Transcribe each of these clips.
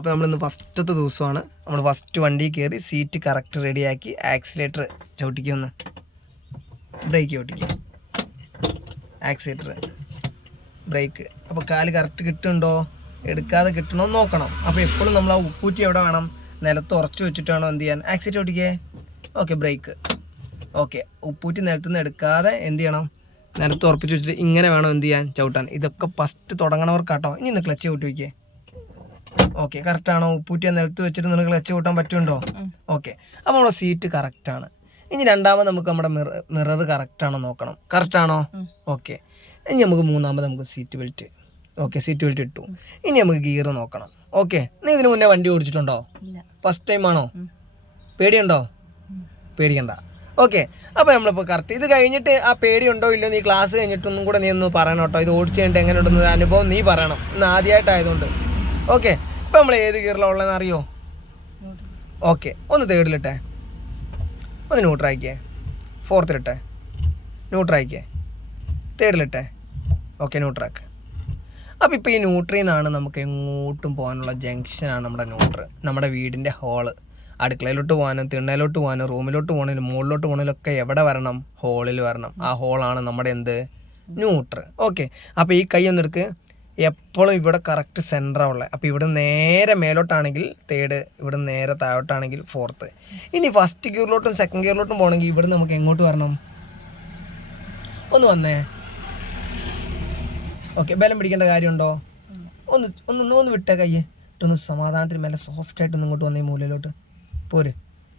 അപ്പോൾ നമ്മളിന്ന് ഫസ്റ്റത്തെ ദിവസമാണ്. നമ്മൾ ഫസ്റ്റ് വണ്ടി കയറി സീറ്റ് കറക്റ്റ് റെഡിയാക്കി ആക്സിലേറ്റർ ചവിട്ടിക്കൊന്ന് ബ്രേക്ക് ചവിട്ടിക്കുക, ആക്സിലേറ്റർ ബ്രേക്ക്. അപ്പോൾ കാല് കറക്റ്റ് കിട്ടുന്നുണ്ടോ, എടുക്കാതെ കിട്ടണോ നോക്കണം. അപ്പോൾ എപ്പോഴും നമ്മൾ ആ ഉപ്പൂറ്റി എവിടെ വേണം, നിലത്ത് ഉറച്ചു വെച്ചിട്ട് വേണം എന്ത് ചെയ്യാൻ, ആക്സിലേറ്റർ ചവിട്ടിക്കേ. Okay, brake. ഓക്കെ, ഉപ്പൂറ്റി നിലത്തുനിന്ന് എടുക്കാതെ എന്ത് ചെയ്യണം, നിലത്ത് ഉറപ്പിച്ച് വെച്ചിട്ട് ഇങ്ങനെ വേണം എന്ത് ചെയ്യാൻ, ചവിട്ടാൻ. ഇതൊക്കെ ഫസ്റ്റ് തുടങ്ങണവർക്കാട്ടോ. ഇനി ഇന്ന് ക്ലച്ച് ചവിട്ടി വയ്ക്കേ. ഓക്കെ, കറക്റ്റാണോ? ഉപ്പൂറ്റി നിലത്ത് വെച്ചിട്ട് നിങ്ങൾക്ക് ക്ലച്ച് കൂട്ടാൻ പറ്റുന്നുണ്ടോ? ഓക്കെ, അപ്പോൾ നമ്മുടെ സീറ്റ് കറക്റ്റാണ്. ഇനി രണ്ടാമത് നമുക്ക് നമ്മുടെ മിറർ കറക്റ്റാണോ നോക്കണം. കറക്റ്റാണോ? ഓക്കെ. ഇനി നമുക്ക് മൂന്നാമത് നമുക്ക് seat belt. Okay, seat belt ഇട്ടു. ഇനി നമുക്ക് ഗിയർ നോക്കണം. ഓക്കെ, നീ ഇതിന് മുന്നേ വണ്ടി ഓടിച്ചിട്ടുണ്ടോ? ഫസ്റ്റ് ടൈം ആണോ? പേടിയുണ്ടോ? പേടിക്കണ്ട. ഓക്കെ, അപ്പോൾ നമ്മളിപ്പോൾ കറക്റ്റ് ഇത് കഴിഞ്ഞിട്ട് ആ പേടിയുണ്ടോ ഇല്ലയോ നീ ക്ലാസ് കഴിഞ്ഞിട്ടൊന്നും കൂടെ നീ ഒന്ന് പറയണം കേട്ടോ. ഇത് ഓടിച്ച് കഴിഞ്ഞിട്ട് എങ്ങനെയുണ്ടെന്ന് അനുഭവം നീ പറയണം, ഇന്ന് ആദ്യമായിട്ടായതുകൊണ്ട്. ഓക്കെ, ഇപ്പം നമ്മൾ ഏത് ഗിയറിലാണ് ഉള്ളതെന്ന് അറിയോ? ഓക്കെ, ഒന്ന് തേർഡിലിട്ടെ, ഒന്ന് ന്യൂട്രാക്കിയേ, ഫോർത്തിലിട്ടെ, ന്യൂട്രാക്കിയേ, തേർഡിലിട്ടെ. ഓക്കെ, ന്യൂട്രാക്ക്. അപ്പോൾ ഇപ്പോൾ ഈ ന്യൂട്രിയിൽ നിന്നാണ് നമുക്ക് എങ്ങോട്ടും പോകാനുള്ള ജംഗ്ഷനാണ് നമ്മുടെ ന്യൂട്രൽ. നമ്മുടെ വീടിൻ്റെ ഹോള്, അടുക്കളയിലോട്ട് പോകാനും തിണ്ണയിലോട്ട് പോകാനും റൂമിലോട്ട് പോകണേലും മുകളിലോട്ട് പോകണേലൊക്കെ എവിടെ വരണം? ഹോളിൽ വരണം. ആ ഹോളാണ് നമ്മുടെ എന്ത്? ന്യൂട്രൽ. ഓക്കെ, അപ്പോൾ ഈ കൈ ഒന്നെടുക്ക്. എപ്പോഴും ഇവിടെ കറക്റ്റ് സെൻറ്ററാണ് ഉള്ളത്. അപ്പോൾ ഇവിടെ നേരെ മേലോട്ടാണെങ്കിൽ തേർഡ്, ഇവിടെ നേരെ താഴോട്ടാണെങ്കിൽ ഫോർത്ത്. ഇനി ഫസ്റ്റ് ഗിയറിലോട്ടും സെക്കൻഡ് ഗിയറിലോട്ടും പോകണമെങ്കിൽ ഇവിടെ നമുക്ക് എങ്ങോട്ട് വരണം? ഒന്ന് വന്നേ. ഓക്കെ, ബലം പിടിക്കേണ്ട കാര്യമുണ്ടോ? ഒന്ന് വിട്ടേ കയ്യേ. ഇട്ടൊന്ന് സമാധാനത്തിന് മേലെ സോഫ്റ്റായിട്ടൊന്ന് ഇങ്ങോട്ട് വന്നേ, മൂലയിലോട്ട് പോര്.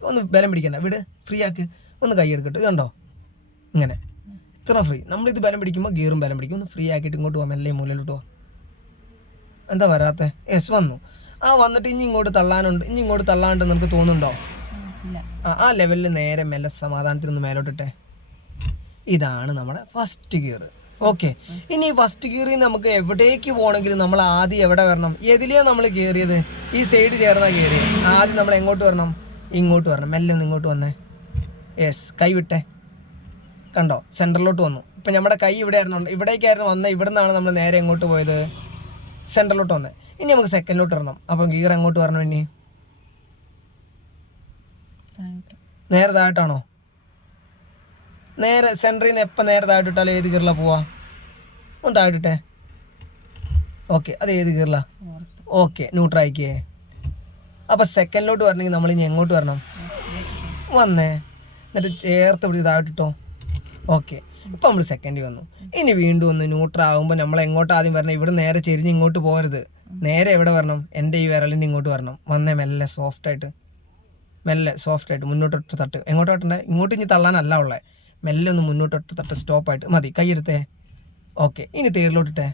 ഒന്ന് ബലം പിടിക്കണ്ട, വിട്, ഫ്രീ ആക്ക്. ഒന്ന് കൈ എടുക്കട്ടെ, ഇതുണ്ടോ ഇങ്ങനെ, ഇത്ര ഫ്രീ. നമ്മളിത് ബലം പിടിക്കുമ്പോൾ ഗിയറും ബലം പിടിക്കും. ഒന്ന് ഫ്രീ ആക്കിയിട്ട് ഇങ്ങോട്ട് പോകാം, മെല്ലെ മൂലയിലോട്ട് പോകാം. എന്താ വരാത്തെ? യെസ്, വന്നു. ആ വന്നിട്ട് ഇനി ഇങ്ങോട്ട് തള്ളാനുണ്ട്, ഇനി ഇങ്ങോട്ട് തള്ളാണ്ട് നമുക്ക് തോന്നുന്നുണ്ടോ? ആ ലെവലിൽ നേരെ മെല്ലെ സമാധാനത്തിനൊന്ന് മേലോട്ടിട്ടെ. ഇതാണ് നമ്മുടെ ഫസ്റ്റ് ഗിയർ. ഓക്കെ, ഇനി ഫസ്റ്റ് ഗിയറിൽ നമുക്ക് എവിടേക്ക് പോകണമെങ്കിലും നമ്മൾ ആദ്യം എവിടെ വരണം? ഏതിലെയാണ് നമ്മൾ കയറിയത്? ഈ സൈഡ് ചേർന്നാ കയറിയത്. ആദ്യം നമ്മൾ എങ്ങോട്ട് വരണം? ഇങ്ങോട്ട് വരണം. മെല്ലെ ഒന്ന് ഇങ്ങോട്ട് വന്നേ. യെസ്, കൈ വിട്ടേ. കണ്ടോ, സെൻറ്ററിലോട്ട് വന്നു. ഇപ്പം നമ്മുടെ കൈ ഇവിടെ ആയിരുന്നു, ഇവിടേക്കായിരുന്നു വന്നത്. ഇവിടെ നിന്നാണ് നമ്മൾ നേരെ എങ്ങോട്ട് പോയത്? സെൻറ്ററിലോട്ട് വന്നത്. ഇനി നമുക്ക് സെക്കൻഡിലോട്ട് വരണം. അപ്പം ഗിയർ എങ്ങോട്ട് വരണം? ഇനി നേരെ താഴോട്ടാണോ? നേരെ സെൻറ്ററിൽ നിന്ന് എപ്പോൾ നേരെ താഴോട്ടിട്ടാലും ഏത് ഗിയറിലാണ് പോവാ? ഒന്ന് താഴോട്ടിട്ടെ. ഓക്കെ, അത് ഏത് ഗിയറിലാണ്? ഓക്കെ, ന്യൂട്രാക്കിയേ. അപ്പോൾ സെക്കൻഡിലോട്ട് വരണമെങ്കിൽ നമ്മളിനി എങ്ങോട്ട് വരണം? വന്നേ, എന്നിട്ട് ചേർത്ത് പിടിച്ച് താഴോട്ടിട്ടോ. ഓക്കെ, ഇപ്പം നമ്മൾ സെക്കൻഡിൽ വന്നു. ഇനി വീണ്ടും ഒന്ന് ന്യൂട്രാകുമ്പോൾ നമ്മൾ എങ്ങോട്ട് ആദ്യം വരണം? ഇവിടെ നേരെ ചെരിഞ്ഞ് ഇങ്ങോട്ട് പോകരുത്. നേരെ എവിടെ വരണം? എൻ്റെ ഈ വിരലിൻ്റെ ഇങ്ങോട്ട് വരണം. വന്നേ, മെല്ലെ സോഫ്റ്റായിട്ട്, മെല്ലെ സോഫ്റ്റായിട്ട് മുന്നോട്ടൊട്ട് തട്ട്. എങ്ങോട്ട് തട്ടണ്ടേ? ഇങ്ങോട്ട് ഇനി തള്ളാനല്ല ഉള്ളത്. മെല്ലെ ഒന്ന് മുന്നോട്ടൊട്ട് തട്ട്, സ്റ്റോപ്പായിട്ട് മതി. കൈയെടുത്തേ. ഓക്കെ, ഇനി തേർഡിലോട്ടിട്ടെ.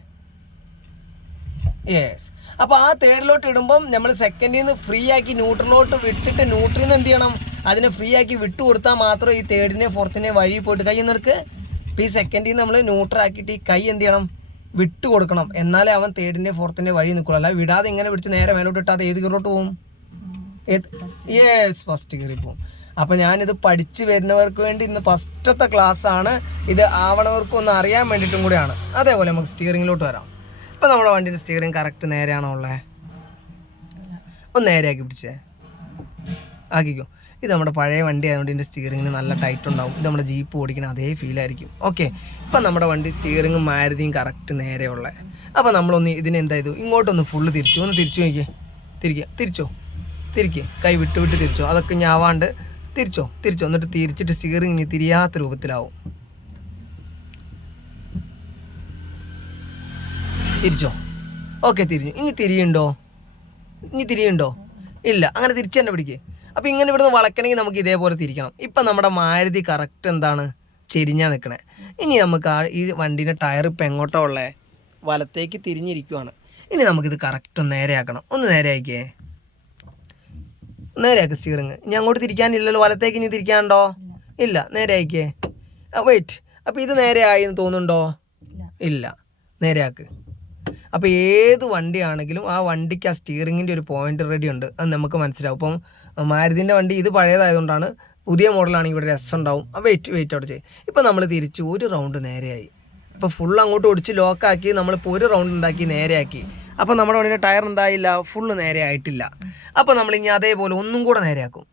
യെസ്, അപ്പോൾ ആ തേർഡിലോട്ട് ഇടുമ്പം നമ്മൾ സെക്കൻഡിൽ നിന്ന് ഫ്രീ ആക്കി ന്യൂട്രലോട്ട് വിട്ടിട്ട് ന്യൂട്രിൽ നിന്ന് എന്ത് ചെയ്യണം? അതിനെ ഫ്രീ ആക്കി വിട്ടു കൊടുത്താൽ മാത്രം ഈ തേർഡിനെ ഫോർത്തിനെ വഴി പോയിട്ട് കൈ നിനക്ക്. ഇപ്പോൾ ഈ സെക്കൻഡിൽ നിന്ന് നമ്മൾ ന്യൂട്രാക്കിയിട്ട് ഈ കൈ എന്ത് ചെയ്യണം? വിട്ടു കൊടുക്കണം. എന്നാലേ അവൻ തേർഡിൻ്റെ ഫോർത്തിൻ്റെ വഴി നിൽക്കുള്ളൂ. അല്ല വിടാതെ ഇങ്ങനെ പിടിച്ച് നേരെ മേലോട്ട് ഇട്ടാൽ അത് ഏത് ഗിയറിലോട്ട് പോകും? യെസ്, ഫസ്റ്റ് ഗിയറിൽ പോകും. അപ്പോൾ ഞാനിത് പഠിച്ച് വരുന്നവർക്ക് വേണ്ടി ഇന്ന് ഫസ്റ്റത്തെ ക്ലാസ്സാണ്. ഇത് ആവണവർക്കും ഒന്ന് അറിയാൻ വേണ്ടിയിട്ടും കൂടിയാണ്. അതേപോലെ നമുക്ക് സ്റ്റിയറിങ്ങിലോട്ട് വരാം. ഇപ്പോൾ നമ്മുടെ വണ്ടിയുടെ സ്റ്റിയറിങ് കറക്റ്റ് നേരെയാണോ ഉള്ളത്? ഒന്ന് നേരെയാക്കി പിടിച്ചേ, ആക്കിക്കോ. ഇത് നമ്മുടെ പഴയ വണ്ടി ആയതുകൊണ്ട് ഇതിൻ്റെ സ്റ്റിയറിങ്ങിന് നല്ല ടൈറ്റ് ഉണ്ടാവും. ഇത് നമ്മുടെ ജീപ്പ് ഓടിക്കണം അതേ ഫീലായിരിക്കും. ഓക്കെ, ഇപ്പം നമ്മുടെ വണ്ടി സ്റ്റിയറിങ്ങും മാരുതിയും കറക്റ്റ് നേരെയുള്ളത്. അപ്പോൾ നമ്മളൊന്ന് ഇതിനെന്താ ചെയ്തു? ഇങ്ങോട്ടൊന്ന് ഫുള്ള് തിരിച്ചു. ഒന്ന് തിരിച്ചു നോക്കിയേ. തിരിക്കുക, കൈ വിട്ട് തിരിച്ചോ. അതൊക്കെ ഞാവാണ്ട് തിരിച്ചോ. എന്നിട്ട് തിരിച്ചിട്ട് സ്റ്റിയറിങ് ഇനി തിരിയാത്ത രൂപത്തിലാവും. തിരിച്ചോ. ഓക്കെ, തിരിഞ്ഞു. ഇനി തിരിയുണ്ടോ? ഇല്ല. അങ്ങനെ തിരിച്ച് തന്നെ പിടിക്കുക. അപ്പോൾ ഇങ്ങനെ ഇവിടുന്ന് വളയ്ക്കണമെങ്കിൽ നമുക്ക് ഇതേപോലെ തിരിക്കണം. ഇപ്പം നമ്മുടെ മാരുതി കറക്റ്റ് എന്താണ്? ചെരിഞ്ഞാൽ നിൽക്കണേ. ഇനി നമുക്ക് ഈ വണ്ടീൻ്റെ ടയർ ഇപ്പം എങ്ങോട്ടാണ് ഉള്ളത്? വലത്തേക്ക് തിരിഞ്ഞിരിക്കുവാണ്. ഇനി നമുക്കിത് കറക്റ്റ് ഒന്ന് നേരെയാക്കണം. ഒന്ന് നേരെയാക്കിയേ. നേരെയാക്ക് സ്റ്റിയറിങ്. ഇനി അങ്ങോട്ട് തിരിക്കാനില്ലല്ലോ, വലത്തേക്ക് ഇനി തിരിക്കാനുണ്ടോ? ഇല്ല, നേരെയാക്കിയേ. വെയിറ്റ്, അപ്പോൾ ഇത് നേരെയായി എന്ന് തോന്നുന്നുണ്ടോ? ഇല്ല, നേരെയാക്ക്. അപ്പോൾ ഏത് വണ്ടിയാണെങ്കിലും ആ വണ്ടിക്ക് ആ സ്റ്റിയറിങ്ങിൻ്റെ ഒരു പോയിന്റ് റെഡി ഉണ്ട്, അത് നമുക്ക് മനസ്സിലാവും. ഇപ്പം മാരുതിൻ്റെ വണ്ടി ഇത് പഴയതായതുകൊണ്ടാണ്, പുതിയ മോഡലാണെങ്കിൽ ഇവിടെ രസമുണ്ടാവും. വെയിറ്റ് അവിടെ ചെയ്യും. ഇപ്പം നമ്മൾ തിരിച്ച് ഒരു റൗണ്ട് നേരെയായി. ഇപ്പോൾ ഫുൾ അങ്ങോട്ട് ഓടിച്ച് ലോക്കാക്കി നമ്മളിപ്പോൾ ഒരു റൗണ്ട് ഉണ്ടാക്കി നേരെയാക്കി. അപ്പോൾ നമ്മുടെ വണ്ടിയുടെ ടയർ എന്തായില്ല, ഫുള്ള് നേരെ ആയിട്ടില്ല. അപ്പോൾ നമ്മളിനി അതേപോലെ ഒന്നും കൂടെ നേരെയാക്കും.